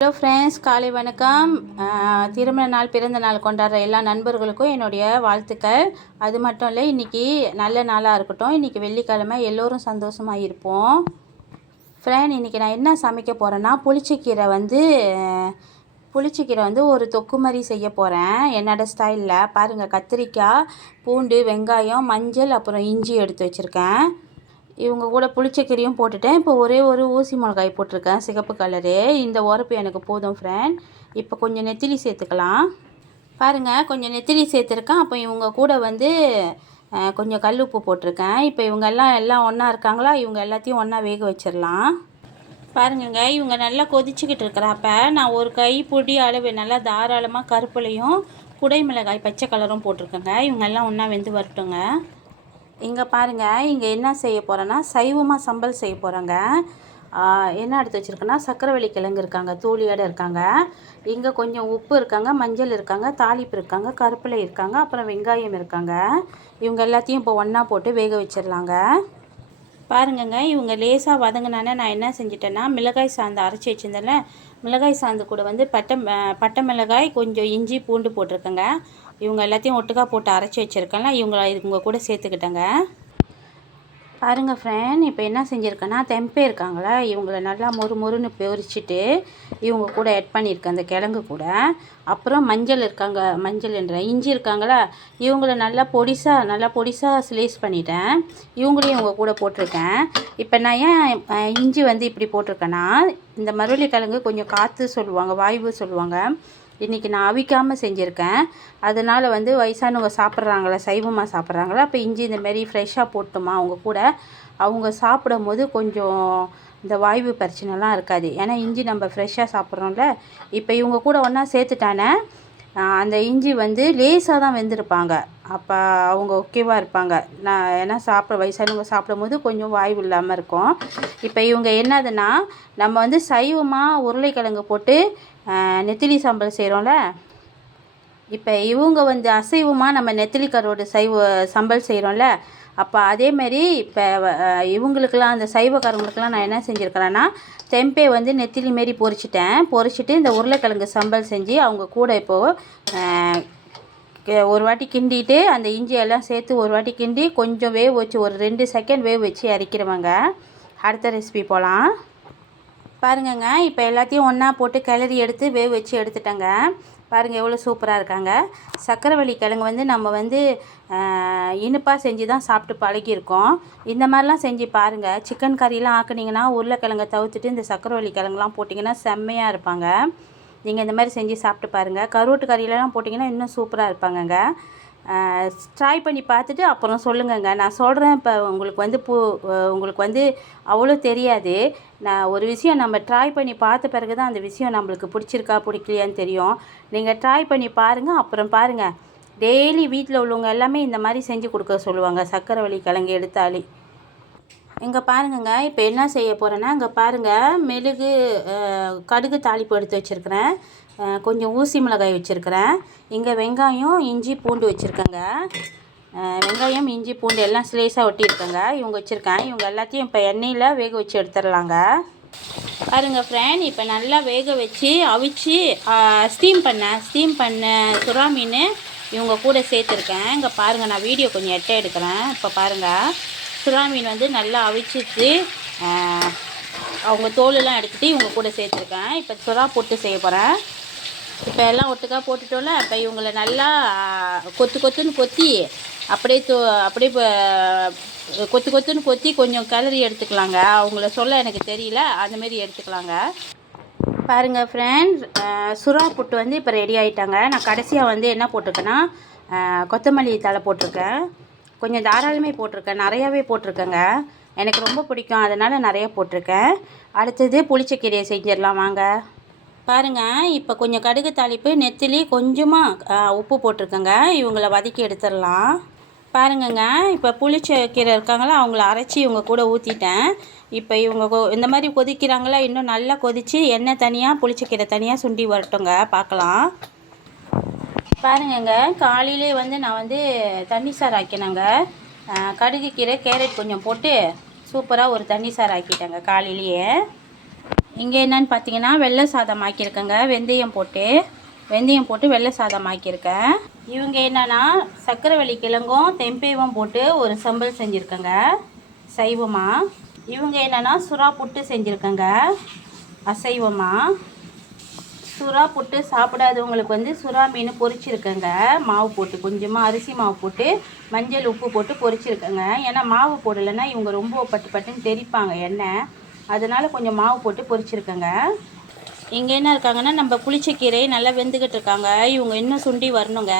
Hello friends, காலை வணக்கம். திருமண நாள், பிறந்த நாள் கொண்டாடுற எல்லா நண்பர்களுக்கும் என்னுடைய வாழ்த்துக்கள். அது மட்டும் இல்லை, இன்றைக்கி நல்ல நாளாக இருக்கட்டும். இன்றைக்கி வெள்ளிக்கிழமை, எல்லோரும் சந்தோஷமாக இருப்போம். ஃப்ரெண்ட், இன்றைக்கி நான் என்ன சமைக்க போகிறேன்னா, புளிச்சக்கீரை வந்து ஒரு தொக்கு மாதிரி செய்ய போகிறேன் என்னோடய ஸ்டைலில். பாருங்கள், கத்திரிக்காய், பூண்டு, வெங்காயம், மஞ்சள், அப்புறம் இஞ்சி எடுத்து வச்சுருக்கேன். இவங்க கூட புளிச்சக்கீரையும் போட்டுட்டேன். இப்போ ஒரே ஒரு ஊசி மிளகாய் போட்டிருக்கேன், சிகப்பு கலரு. இந்த உரப்பு எனக்கு போதும் ஃப்ரெண்ட். இப்போ கொஞ்சம் நெத்திலி சேர்த்துக்கலாம். பாருங்கள், கொஞ்சம் நெத்திலி சேர்த்துருக்கேன். அப்போ இவங்க கூட வந்து கொஞ்சம் கல் உப்பு போட்டிருக்கேன். இப்போ இவங்க எல்லாம் ஒன்றா இருக்காங்களா, இவங்க எல்லாத்தையும் ஒன்றா வேக வச்சிடலாம். பாருங்கங்க, இவங்க நல்லா கொதிச்சுக்கிட்டு இருக்கிறப்ப நான் ஒரு கைப்பிடி அளவு நல்லா தாராளமாக கருப்புலையும் குடை மிளகாய் பச்சை கலரும் போட்டிருக்கேங்க. இவங்க எல்லாம் ஒன்றா வெந்து வரட்டுங்க. இங்கே பாருங்கள், இங்கே என்ன செய்ய போகிறேன்னா, சைவமாக சம்பல் செய்ய போகிறேங்க. என்ன எடுத்து வச்சுருக்கேன்னா, சக்கரவள்ளி கிழங்கு இருக்காங்க, தூளியோடு இருக்காங்க. இங்கே கொஞ்சம் உப்பு இருக்காங்க, மஞ்சள் இருக்காங்க, தாளிப்பு இருக்காங்க, கருப்பிலை இருக்காங்க, அப்புறம் வெங்காயம் இருக்காங்க. இவங்க எல்லாத்தையும் இப்போ ஒன்றா போட்டு வேக வச்சிடலாங்க. பாருங்கங்க, இவங்க லேசாக வதங்கினானே நான் என்ன செஞ்சிட்டேன்னா, மிளகாய் சாந்து அரைச்சி வச்சுருந்தேன்ல, மிளகாய் சாந்து கூட வந்து பட்டை மிளகாய், கொஞ்சம் இஞ்சி, பூண்டு போட்டிருக்கேங்க. இவங்க எல்லாத்தையும் ஒட்டுக்கா போட்டு அரைச்சி வச்சுருக்கேன்ல, இவங்க கூட சேர்த்துக்கிட்டேங்க. பாருங்கள் ஃப்ரெண்ட், இப்போ என்ன செஞ்சுருக்கேன்னா, தெம்பே இருக்காங்களா, இவங்கள நல்லா மொறுன்னு பொரிச்சிட்டு இவங்க கூட ஆட் பண்ணியிருக்கேன், அந்த கிழங்கு கூட. அப்புறம் இஞ்சி இருக்காங்களா, இவங்கள நல்லா பொடிசாக ஸ்லைஸ் பண்ணிட்டேன். இவங்களையும் இவங்க கூட போட்டிருக்கேன். இப்போ நான் ஏன் இஞ்சி வந்து இப்படி போட்டிருக்கேன்னா, இந்த மரவள்ளி கிழங்கு கொஞ்சம் காற்று சொல்லுவாங்க, வாய்வு சொல்லுவாங்க. இன்றைக்கி நான் அவிக்காமல் செஞ்சுருக்கேன். அதனால் வந்து வயசானவங்க சாப்பிட்றாங்களா, சைவமாக சாப்பிட்றாங்களா, அப்போ இஞ்சி இந்தமாரி ஃப்ரெஷ்ஷாக போட்டோமா அவங்க கூட, அவங்க சாப்பிடும் போது கொஞ்சம் இந்த வாய்வு பிரச்சனைலாம் இருக்காது. ஏன்னா இஞ்சி நம்ம ஃப்ரெஷ்ஷாக சாப்பிட்றோம்ல. இப்போ இவங்க கூட ஒன்றா சேர்த்துட்டானே, அந்த இஞ்சி வந்து லேசாக தான் வெந்திருப்பாங்க. அப்போ அவங்க ஓகேவாக இருப்பாங்க. ஏன்னா வயசானவங்க சாப்பிடும் போது கொஞ்சம் வாய்வு இல்லாமல் இருக்கும். இப்போ இவங்க என்னதுன்னா, நம்ம வந்து சைவமாக உருளைக்கிழங்கு போட்டு நெத்திலி சம்பல் செய்கிறோம்ல, இப்போ இவங்க வந்து அசைவமாக நம்ம நெத்திலி கரோடு சம்பல் செய்கிறோம்ல, அப்போ அதேமாரி இப்போ இவங்களுக்கெல்லாம், அந்த சைவக்காரங்களுக்கெல்லாம் நான் என்ன செஞ்சுருக்கிறேன்னா, தெம்பே வந்து நெத்திலி மாரி பொரிச்சிட்டு இந்த உருளைக்கிழங்கு சம்பல் செஞ்சு அவங்க கூட இப்போது ஒரு வாட்டி கிண்டிட்டு, அந்த இஞ்சியெல்லாம் சேர்த்து ஒரு வாட்டி கிண்டி கொஞ்சம் வேக வச்சு ஒரு 2 செகண்ட் வேக வச்சு இறக்கிறவங்க. அடுத்த ரெசிபி போகலாம். பாருங்கங்க, இப்போ எல்லாத்தையும் ஒன்றா போட்டு கிளறி எடுத்து வேக வச்சு எடுத்துட்டேங்க. பாருங்கள், எவ்வளோ சூப்பராக இருக்காங்க. சக்கரவள்ளி கிழங்கு வந்து நம்ம வந்து இனிப்பாக செஞ்சு தான் சாப்பிட்டு பழகியிருக்கோம். இந்த மாதிரிலாம் செஞ்சு பாருங்கள். சிக்கன் கறியெலாம் ஆக்குனீங்கன்னா உருளைக்கிழங்கை தவிர்த்துட்டு இந்த சக்கரவள்ளி கிழங்குலாம் போட்டிங்கன்னா செம்மையாக இருப்பாங்க. நீங்கள் இந்த மாதிரி செஞ்சு சாப்பிட்டு பாருங்கள். கருவாட்டு கறியிலலாம் போட்டிங்கன்னா இன்னும் சூப்பராக இருப்பாங்கங்க. ட்ரை பண்ணி பார்த்துட்டு அப்புறம் சொல்லுங்கங்க. நான் சொல்கிறேன், இப்போ உங்களுக்கு வந்து அவ்வளோ தெரியாது. நான் ஒரு விஷயம் நம்ம ட்ரை பண்ணி பார்த்த பிறகு தான் அந்த விஷயம் நம்மளுக்கு பிடிச்சிருக்கா பிடிக்கலையான்னு தெரியும். நீங்கள் ட்ரை பண்ணி பாருங்கள். அப்புறம் பாருங்கள், டெய்லி வீட்டில் உள்ளவங்க எல்லாமே இந்த மாதிரி செஞ்சு கொடுக்க சொல்லுவாங்க, சக்கரவள்ளி கிழங்கு எடுத்தாலே. இங்கே பாருங்கங்க, இப்போ என்ன செய்ய போகிறேன்னா, இங்கே பாருங்கள், மெழுகு, கடுகு தாளிப்பு எடுத்து வச்சுருக்கிறேன். கொஞ்சம் ஊசி மிளகாய் வச்சுருக்கிறேன். இங்கே வெங்காயம், இஞ்சி, பூண்டு வச்சுருக்கேங்க. வெங்காயம், இஞ்சி, பூண்டு எல்லாம் ஸ்லைஸாக ஒட்டியிருக்கேங்க. இவங்க வச்சுருக்கேன். இவங்க எல்லாத்தையும் இப்போ எண்ணெயில் வேக வச்சு எடுத்துடலாங்க. பாருங்கள் ஃப்ரெண்ட், இப்போ நல்லா வேக வச்சு அவிச்சு ஸ்டீம் பண்ண சுறா மீன் இவங்க கூட சேர்த்துருக்கேன். இங்கே பாருங்கள், நான் வீடியோ கொஞ்சம் எடுக்கிறேன். இப்போ பாருங்கள், சுறா மீன் வந்து நல்லா அவிச்சிட்டு அவங்க தோலெல்லாம் எடுத்துகிட்டு இவங்க கூட சேர்த்துருக்கேன். இப்போ சுறா போட்டு செய்ய போகிறேன். இப்போ எல்லாம் ஒட்டுக்காக போட்டுட்டோம்ல, இப்போ இவங்களை நல்லா கொத்துன்னு கொத்தி அப்படியே கொத்துன்னு கொத்தி கொஞ்சம் கிளறி எடுத்துக்கலாங்க. அவங்கள சொல்ல எனக்கு தெரியல, அந்தமாரி எடுத்துக்கலாங்க. பாருங்கள் ஃப்ரெண்ட்ஸ், சுறா புட்டு வந்து இப்போ ரெடி ஆகிட்டாங்க. நான் கடைசியாக வந்து என்ன போட்டிருக்கேன்னா, கொத்தமல்லி தழை போட்டிருக்கேன். கொஞ்சம் தாராளமே போட்டிருக்கேன், நிறையாவே போட்டிருக்கேங்க. எனக்கு ரொம்ப பிடிக்கும், அதனால் நிறைய போட்டிருக்கேன். அடுத்தது புளிச்சக்கீரையை செஞ்சிடலாம் வாங்க. பாருங்கள், இப்போ கொஞ்சம் கடுகு தாளிப்பு, நெத்திலி, கொஞ்சமாக உப்பு போட்டிருக்கேங்க. இவங்கள வதக்கி எடுத்துடலாம். பாருங்கங்க, இப்போ புளிச்சக்கீரை இருக்காங்களா, அவங்கள அரைச்சி இவங்க கூட ஊற்றிட்டேன். இப்போ இவங்க இந்த மாதிரி கொதிக்கிறாங்களா, இன்னும் நல்லா கொதித்து எண்ணெய் தனியாக புளிச்சக்கீரை தனியாக சுண்டி வரட்டுங்க, பார்க்கலாம். பாருங்கங்க, காலையிலே வந்து நான் வந்து தண்ணி சாறு ஆக்கினேங்க. கடுகு கீரை, கேரட் கொஞ்சம் போட்டு சூப்பராக ஒரு தண்ணி சாறு ஆக்கிட்டேங்க காலையிலேயே. இங்கே என்னன்னு பார்த்தீங்கன்னா வெள்ளை சாதம் ஆக்கியிருக்கேங்க. வெந்தயம் போட்டு வெள்ளை சாதம் ஆக்கியிருக்கேன். இவங்க என்னன்னா சக்கரவள்ளி கிழங்கும் தெம்பேவும் போட்டு ஒரு சம்பல் செஞ்சுருக்கேங்க சைவமாக. இவங்க என்னன்னா சுறா புட்டு செஞ்சுருக்கேங்க அசைவமாக. சுறா புட்டு சாப்பிடாதவங்களுக்கு வந்து சுறா மீன் பொரிச்சிருக்கேங்க மாவு போட்டு, கொஞ்சமாக அரிசி மாவு போட்டு மஞ்சள் உப்பு போட்டு பொரிச்சிருக்கேங்க. ஏன்னா மாவு போடலைன்னா இவங்க ரொம்ப பட்டுன்னு தெரிப்பாங்க எண்ணெய், அதனால் கொஞ்சம் மாவு போட்டு பொரிச்சிருக்கேங்க. இங்கே என்ன இருக்காங்கன்னா நம்ம புளிச்சக்கீரை நல்லா வெந்துக்கிட்டு இருக்காங்க. இவங்க இன்னும் சுண்டி வரணுங்க.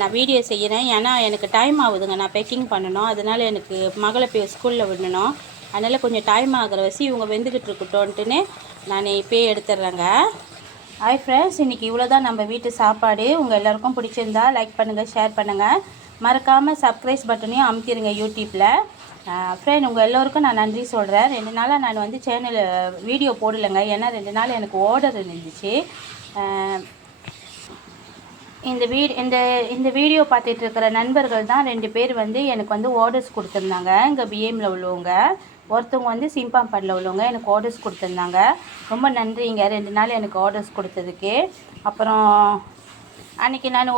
நான் வீடியோ செய்கிறேன், ஏன்னா எனக்கு டைம் ஆகுதுங்க. நான் பேக்கிங் பண்ணணும், அதனால் எனக்கு மகளை போய் ஸ்கூலில் விடணும். அதனால் கொஞ்சம் டைம் ஆகிற வச்சு இவங்க வெந்துக்கிட்டு இருக்கட்டும்ன்ட்டுன்னு நான் இப்போயே எடுத்துடுறேங்க. ஹாய் ஃப்ரெண்ட்ஸ், இன்றைக்கி இவ்வளோ தான் நம்ம வீட்டு சாப்பாடு. உங்கள் எல்லாருக்கும் பிடிச்சிருந்தா லைக் பண்ணுங்கள், ஷேர் பண்ணுங்கள், மறக்காமல் சப்ஸ்கிரைப் பட்டனையும் அமுத்திடுங்க யூடியூப்பில். ஃப்ரெண்ட், உங்கள் எல்லோருக்கும் நான் நன்றி சொல்கிறேன். 2 நாளாக நான் வந்து சேனலில் வீடியோ போடலைங்க, ஏன்னா 2 நாள் எனக்கு ஆர்டர் இருந்துச்சு. இந்த வீடியோ பார்த்துட்டு இருக்கிற நண்பர்கள் தான் 2 பேர் வந்து எனக்கு வந்து ஆர்டர்ஸ் கொடுத்துருந்தாங்க. இங்கே பிஎம்மில் உள்ளவங்க, ஒருத்தவங்க வந்து சிம்பாம்பட்டில் உள்ளவங்க எனக்கு ஆர்டர்ஸ் கொடுத்துருந்தாங்க. ரொம்ப நன்றிங்க 2 நாள் எனக்கு ஆர்டர்ஸ் கொடுத்ததுக்கு. அப்புறம் அன்றைக்கி நான்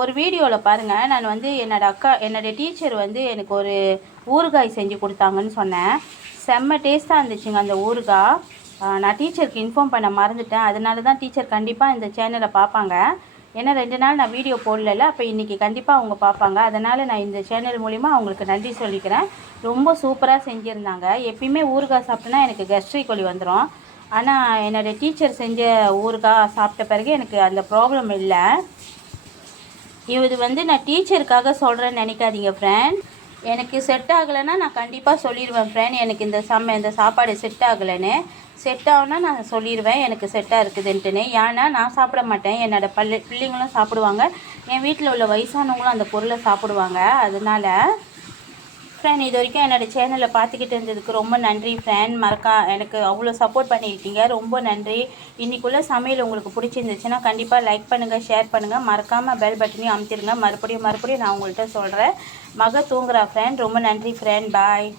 ஒரு வீடியோவில் பாருங்கள், நான் வந்து என்னோடய டீச்சர் வந்து எனக்கு ஒரு ஊறுகாய் செஞ்சு கொடுத்தாங்கன்னு சொன்னேன். செம்ம டேஸ்ட்டாக இருந்துச்சுங்க அந்த ஊறுகாய். நான் டீச்சருக்கு இன்ஃபார்ம் பண்ண மறந்துட்டேன், அதனால தான் டீச்சர் கண்டிப்பாக இந்த சேனலை பார்ப்பாங்க. ஏன்னா 2 நாள் நான் வீடியோ போடல, அப்போ இன்றைக்கி கண்டிப்பாக அவங்க பார்ப்பாங்க. அதனால் நான் இந்த சேனல் மூலிமா அவங்களுக்கு நன்றி சொல்லிக்கிறேன். ரொம்ப சூப்பராக செஞ்சுருந்தாங்க. எப்பயுமே ஊறுகாய் சாப்பிட்டேன்னா எனக்கு கஸ்ட்ரிக் வலி வந்துடும். ஆனால் என்னோடய டீச்சர் செஞ்ச ஊறுகாய் சாப்பிட்ட பிறகு எனக்கு அந்த ப்ராப்ளம் இல்லை. இது வந்து நான் டீச்சருக்காக சொல்கிறேன்னு நினைக்காதீங்க ஃப்ரெண்ட். எனக்கு செட் ஆகலைன்னா நான் கண்டிப்பாக சொல்லிடுவேன் ஃப்ரெண்ட், எனக்கு இந்த சாப்பாடு செட் ஆகலைன்னு. செட் ஆகுனா நான் சொல்லிடுவேன் எனக்கு செட்டாக இருக்குதுன்ட்டுன்னு. ஏன்னா நான் சாப்பிட மாட்டேன், என்னோடய பிள்ளைங்களும் சாப்பிடுவாங்க, என் வீட்டில் உள்ள வயசானவங்களும் அந்த பொருளை சாப்பிடுவாங்க. அதனால் ஃப்ரெண்ட், இது வரைக்கும் என்னோடய சேனலை பார்த்துக்கிட்டு இருந்ததுக்கு ரொம்ப நன்றி ஃப்ரெண்ட். எனக்கு அவ்வளோ சப்போர்ட் பண்ணியிருக்கீங்க, ரொம்ப நன்றி. இன்றைக்குள்ள சமையல் உங்களுக்கு பிடிச்சிருந்துச்சுன்னா கண்டிப்பாக லைக் பண்ணுங்கள், ஷேர் பண்ணுங்கள், மறக்காமல் பெல் பட்டனையும் அமுத்திடுங்க. மறுபடியும் நான் உங்கள்கிட்ட சொல்கிறேன், மக தூங்குறா ஃப்ரெண்ட். ரொம்ப நன்றி ஃப்ரெண்ட், பாய்.